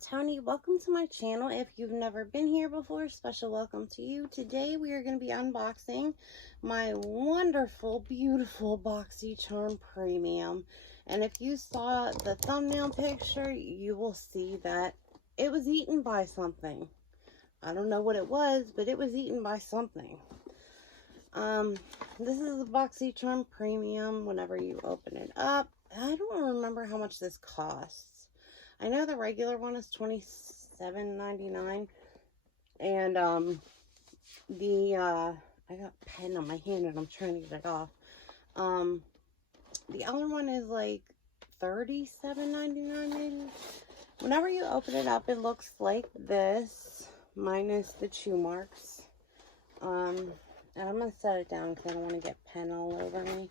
Tony. Welcome to my channel. If you've never been here before, special welcome to you. Today we are going to be unboxing my wonderful, beautiful Boxy Charm Premium. And if you saw the thumbnail picture, you will see that it was eaten by something. I don't know what it was, but it was eaten by something. This is the Boxy Charm Premium. Whenever you open it up, I don't remember how much this costs. I know the regular one is $27.99, and I got a pen on my hand and I'm trying to get it off. The other one is like $37.99 maybe. Whenever you open it up, it looks like this, minus the chew marks. And I'm gonna set it down because I don't want to get pen all over me.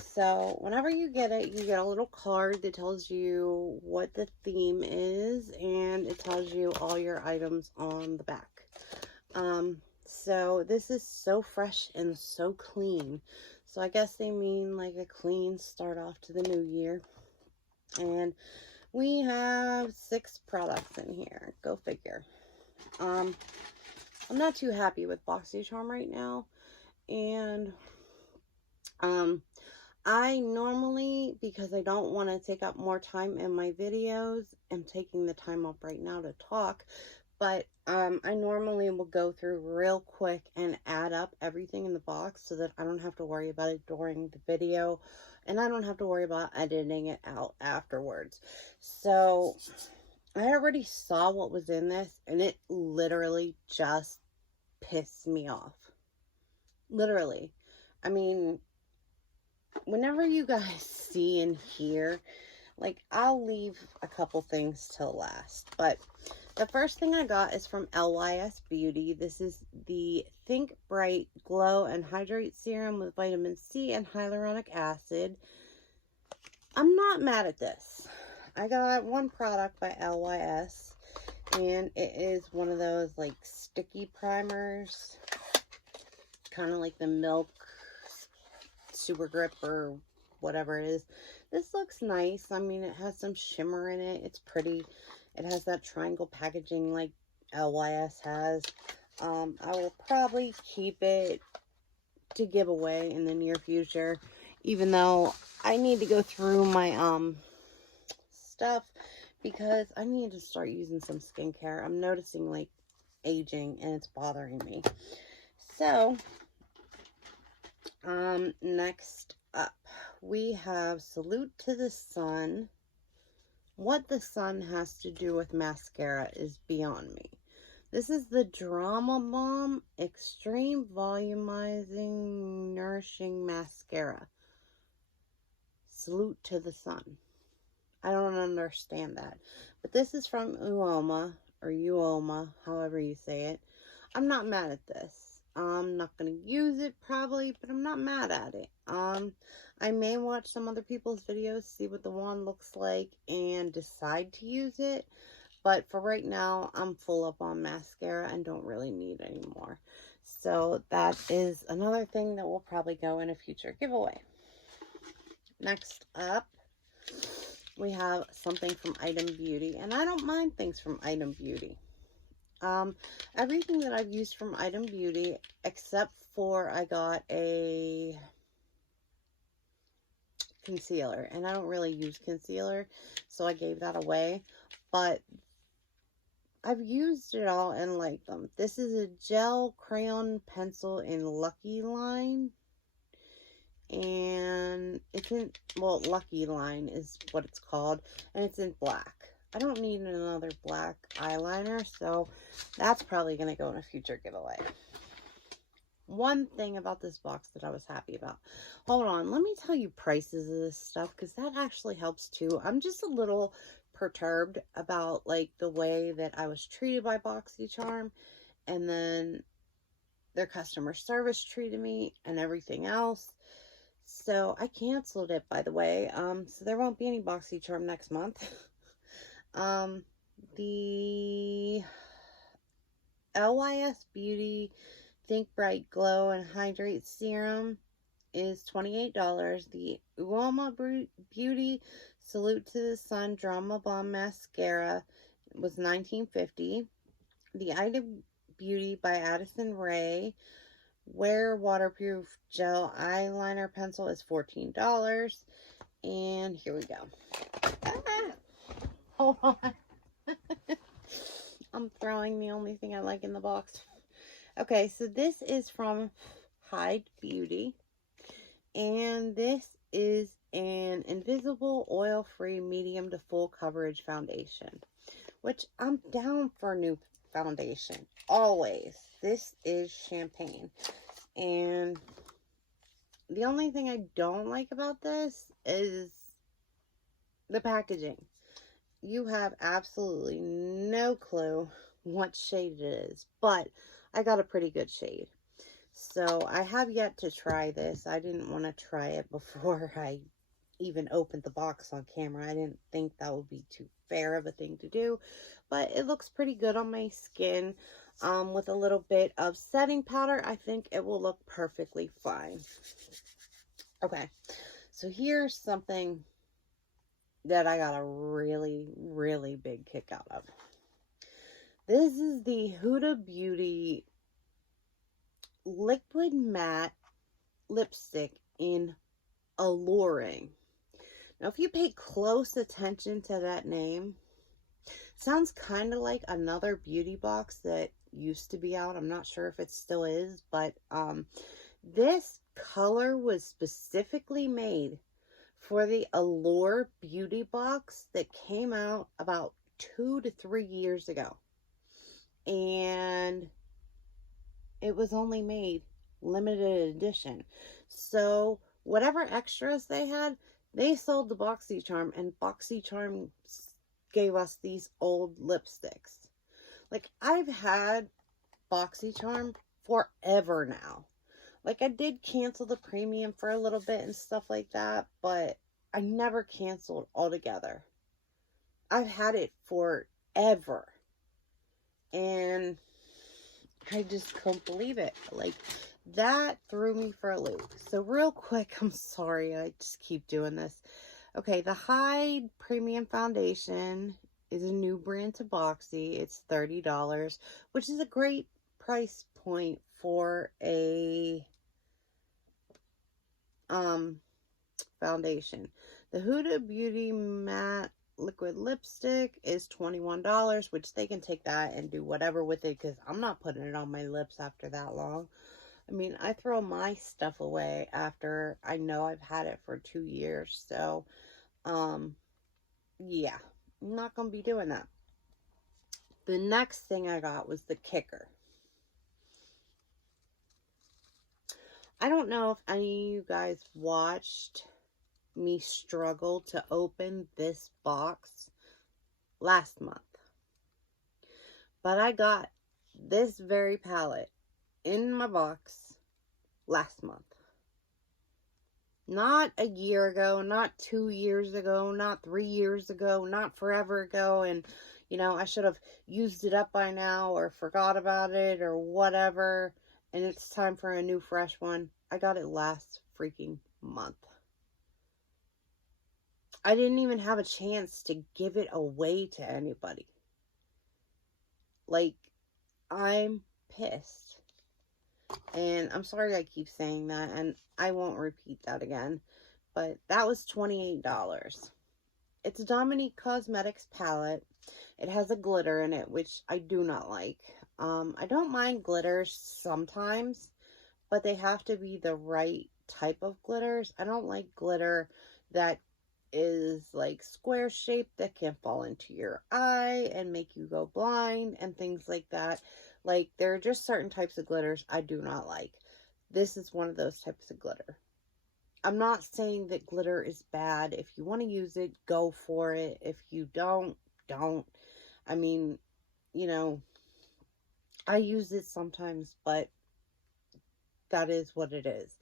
So whenever you get it, you get a little card that tells you what the theme is, and it tells you all your items on the back. So this is so fresh and so clean. So I guess they mean like a clean start off to the new year. And we have 6 products in here. Go figure. I'm not too happy with Boxy Charm right now. And I normally, because I don't want to take up more time in my videos, am taking the time up right now to talk, but I normally will go through real quick and add up everything in the box so that I don't have to worry about it during the video, and I don't have to worry about editing it out afterwards. So I already saw what was in this, and it literally just pissed me off. Literally. I mean, whenever you guys see and hear, like, I'll leave a couple things till last. But the first thing I got is from LYS Beauty. This is the Think Bright Glow and Hydrate Serum with vitamin C and hyaluronic acid. I'm not mad at this. I got one product by LYS, and it is one of those, like, sticky primers. Kind of like the Milk Super Grip or whatever it is. This looks nice. I mean, it has some shimmer in it. It's pretty. It has that triangle packaging like LYS has. I will probably keep it to give away in the near future, even though I need to go through my stuff because I need to start using some skincare. I'm noticing like aging and it's bothering me. So next up, we have Salute to the Sun. What the sun has to do with mascara is beyond me. This is the Drama Bomb Extreme Volumizing Nourishing Mascara. Salute to the sun. I don't understand that. But this is from Uoma, or Uoma, however you say it. I'm not mad at this. I'm not going to use it probably, but I'm not mad at it. I may watch some other people's videos, see what the wand looks like, and decide to use it. But for right now, I'm full up on mascara and don't really need any more. So that is another thing that will probably go in a future giveaway. Next up, we have something from Item Beauty. And I don't mind things from Item Beauty. Everything that I've used from Item Beauty, except for I got a concealer, and I don't really use concealer, so I gave that away, but I've used it all and liked them. This is a gel crayon pencil in Lucky Line, and it's in, well, Lucky Line is what it's called, and it's in black. I don't need another black eyeliner, so that's probably going to go in a future giveaway. One thing about this box that I was happy about. Hold on, let me tell you prices of this stuff, because that actually helps too. I'm just a little perturbed about, like, the way that I was treated by Boxy Charm, and then their customer service treated me, and everything else. So I canceled it, by the way. So there won't be any Boxy Charm next month. The LYS Beauty Think Bright Glow and Hydrate Serum is $28. The Uoma Beauty Salute to the Sun Drama Bomb Mascara was $19.50. The Item Beauty by Addison Rae Wear Waterproof Gel Eyeliner Pencil is $14. And here we go. Ah, hold on. I'm throwing the only thing I like in the box. Okay, so this is from Hyde Beauty. And this is an invisible oil-free medium to full coverage foundation, which I'm down for new foundation always. This is champagne, and the only thing I don't like about this is the packaging. You have absolutely no clue what shade it is, but I got a pretty good shade. So I have yet to try this. I didn't want to try it before I even opened the box on camera. I didn't think that would be too fair of a thing to do, but it looks pretty good on my skin. With a little bit of setting powder, I think it will look perfectly fine. Okay, so here's something that I got a really, really big kick out of. This is the Huda Beauty Liquid Matte Lipstick in Alluring. Now, if you pay close attention to that name, it sounds kind of like another beauty box that used to be out. I'm not sure if it still is, but this color was specifically made for the Allure beauty box that came out about 2 to 3 years ago. And it was only made limited edition. So whatever extras they had, they sold the Boxy Charm, and Boxy Charm gave us these old lipsticks. Like, I've had Boxy Charm forever now. Like, I did cancel the premium for a little bit and stuff like that, but I never canceled altogether. I've had it forever. And I just couldn't believe it. Like, that threw me for a loop. So real quick, I'm sorry, I just keep doing this. Okay, the Hyde Premium Foundation is a new brand to Boxy. It's $30, which is a great price point for a foundation. The Huda Beauty Matte Liquid Lipstick is $21, which they can take that and do whatever with it, because I'm not putting it on my lips after that long. I mean, I throw my stuff away after I know I've had it for 2 years. So, yeah, I'm not going to be doing that. The next thing I got was the kicker. I don't know if any of you guys watched me struggle to open this box last month. But I got this very palette in my box last month. Not a year ago, not 2 years ago, not 3 years ago, not forever ago, and you know, I should have used it up by now or forgot about it or whatever, and it's time for a new fresh one. I got it last freaking month. I didn't even have a chance to give it away to anybody. Like, I'm pissed. And I'm sorry I keep saying that, and I won't repeat that again. But that was $28. It's a Dominique Cosmetics palette. It has a glitter in it, which I do not like. I don't mind glitters sometimes, but they have to be the right type of glitters. I don't like glitter that is like square shaped that can fall into your eye and make you go blind and things like that. Like, there are just certain types of glitters I do not like. This is one of those types of glitter. I'm not saying that glitter is bad. If you want to use it, go for it. If you don't, don't. I mean, you know, I use it sometimes, but that is what it is.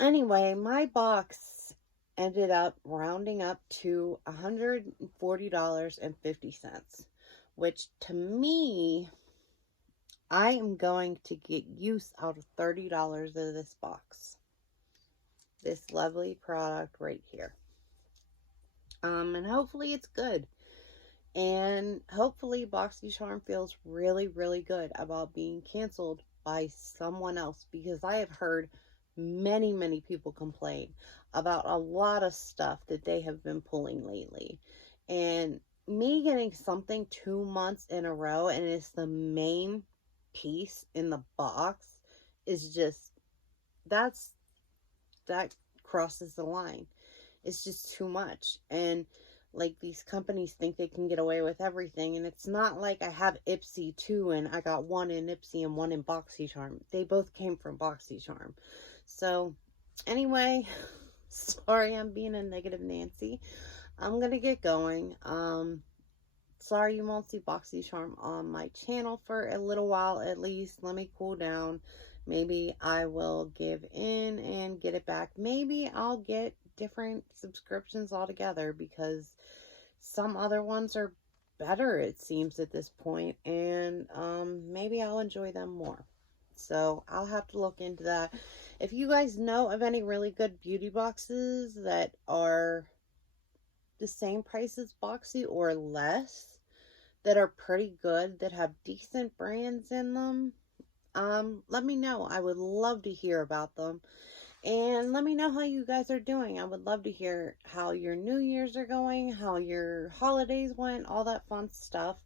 Anyway, my box ended up rounding up to $140.50, which to me, I am going to get use out of $30 of this box. This lovely product right here. And hopefully it's good. And hopefully Boxy Charm feels really, really good about being canceled by someone else, because I have heard many, many people complain about a lot of stuff that they have been pulling lately. And me getting something 2 months in a row and it's the main piece in the box is just, that's, that crosses the line. It's just too much. And like, these companies think they can get away with everything, and it's not like I have Ipsy too and I got one in Ipsy and one in Boxy Charm. They both came from Boxy Charm. So anyway, sorry I'm being a negative Nancy. I'm gonna get going. Sorry you won't see Boxy Charm on my channel for a little while at least. Let me cool down. Maybe I will give in and get it back. Maybe I'll get different subscriptions altogether, because some other ones are better, it seems, at this point, and maybe I'll enjoy them more. So I'll have to look into that. If you guys know of any really good beauty boxes that are the same price as Boxy or less, that are pretty good, that have decent brands in them, let me know. I would love to hear about them. And let me know how you guys are doing. I would love to hear how your New Year's are going, how your holidays went, all that fun stuff.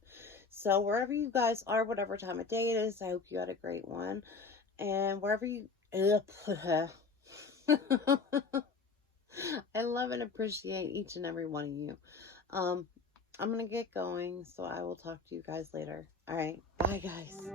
So wherever you guys are, whatever time of day it is, I hope you had a great one. And wherever you... I love and appreciate each and every one of you. I'm going to get going, so I will talk to you guys later. All right. Bye, guys.